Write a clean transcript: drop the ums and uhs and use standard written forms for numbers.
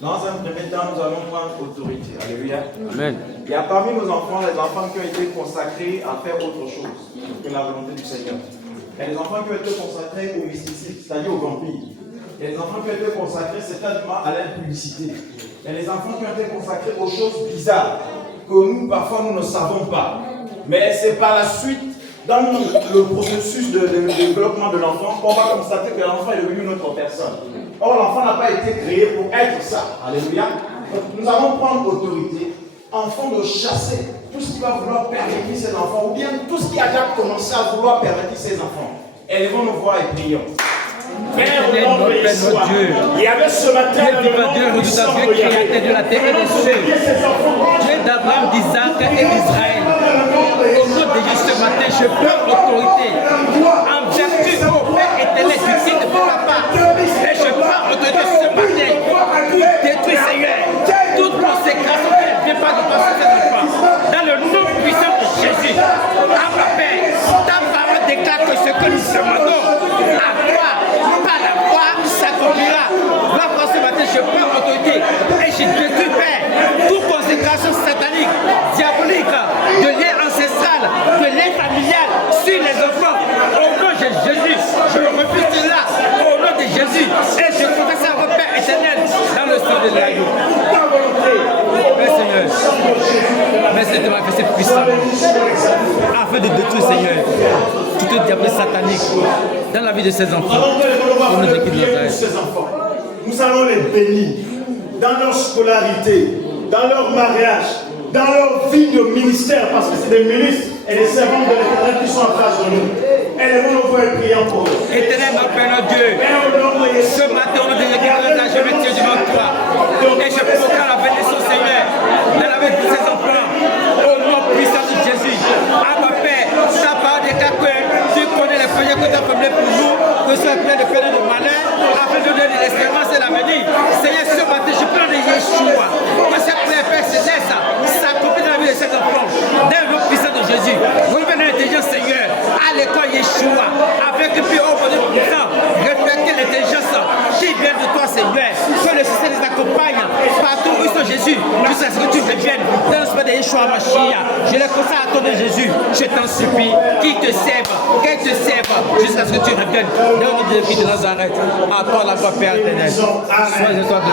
Dans un premier temps, nous allons prendre autorité. Alléluia. Amen. Il y a parmi nos enfants, les enfants qui ont été consacrés à faire autre chose que la volonté du Seigneur. Il y a des enfants qui ont été consacrés au mysticisme, c'est-à-dire au vampire. Il y a des enfants qui ont été consacrés certainement à l'impudicité. Il y a des enfants qui ont été consacrés aux choses bizarres que nous, parfois, nous ne savons pas. Mais c'est par la suite, dans le processus de développement de l'enfant, qu'on va constater que l'enfant est devenu une autre personne. Or, l'enfant n'a pas été créé pour être ça. Alléluia. Donc, nous allons prendre autorité, enfant, de chasser tout ce qui va vouloir pervertir ses enfants, ou bien tout ce qui a déjà commencé à vouloir pervertir ses enfants. Élevons nos voix et prions. Père, notre Dieu, il y avait ce matin Dieu créateur de la terre et des cieux, Dieu d'Abraham, d'Isaac et d'Israël. Au nom de Dieu, ce matin, je prends autorité en vertu au Père éternel du Fils de Papa. Et je prends autorité ce matin pour détruire, Seigneur, toute consécration qui ne vient pas de passer ses enfants. Dans le nom puissant de Jésus, à ma Père, ta parole déclare que ce que nous demandons à toi, par la foi, s'accomplira. Là, ce matin, je prends autorité et je détruis, Père, toute consécration satanique, diabolique, de lien ancestral, de lien familial sur les enfants. Au nom de Jésus, je refuse cela. Au nom de Jésus, et je confesse à votre Père éternel dans le sang de l'agneau. Merci Seigneur. Merci de m'affaire puissamment afin de détruire, Seigneur, toute diabolique satanique dans la vie de ces enfants. Nous allons les bénir dans leur scolarité, dans leur mariage, dans leur vie de ministère, parce que c'est des ministres et des servants de l'Éternel qui sont en face de nous. Élevons nos voix et prions pour eux. Éternel, mon Père, Dieu, ce matin, au nom de Jésus, je me tiens devant toi et je proclame la bénédiction, Seigneur, dans la vie de ces enfants, au nom puissant de Jésus. À ma Père, ta parole déclare que tu connais les projets que tu as formulés pour nous, que ce soit plein de peine et de malheur, afin de donner l'espérance et l'avenir. Seigneur, ce matin, je prends de Yeshua, que cette prière, Père céleste, s'accomplit dans la vie de ces enfants, dans le nom puissant de Jésus. Revenez l'intelligence, Seigneur, à l'école Yeshua, avec le plus haut de puissant, respectez l'intelligence qui vient de toi, Seigneur, que le succès les accompagne partout où ils sont, Jésus, jusqu'à ce que tu reviennes dans le nom de Yeshua Mashiach. Je les consacre à ton nom, Jésus, je t'en supplie, qu'il te serve, jusqu'à ce que tu reviennes dans le nom de Jésus de Nazareth. À toi la gloire, Père éternel. Sois de toi de Dieu.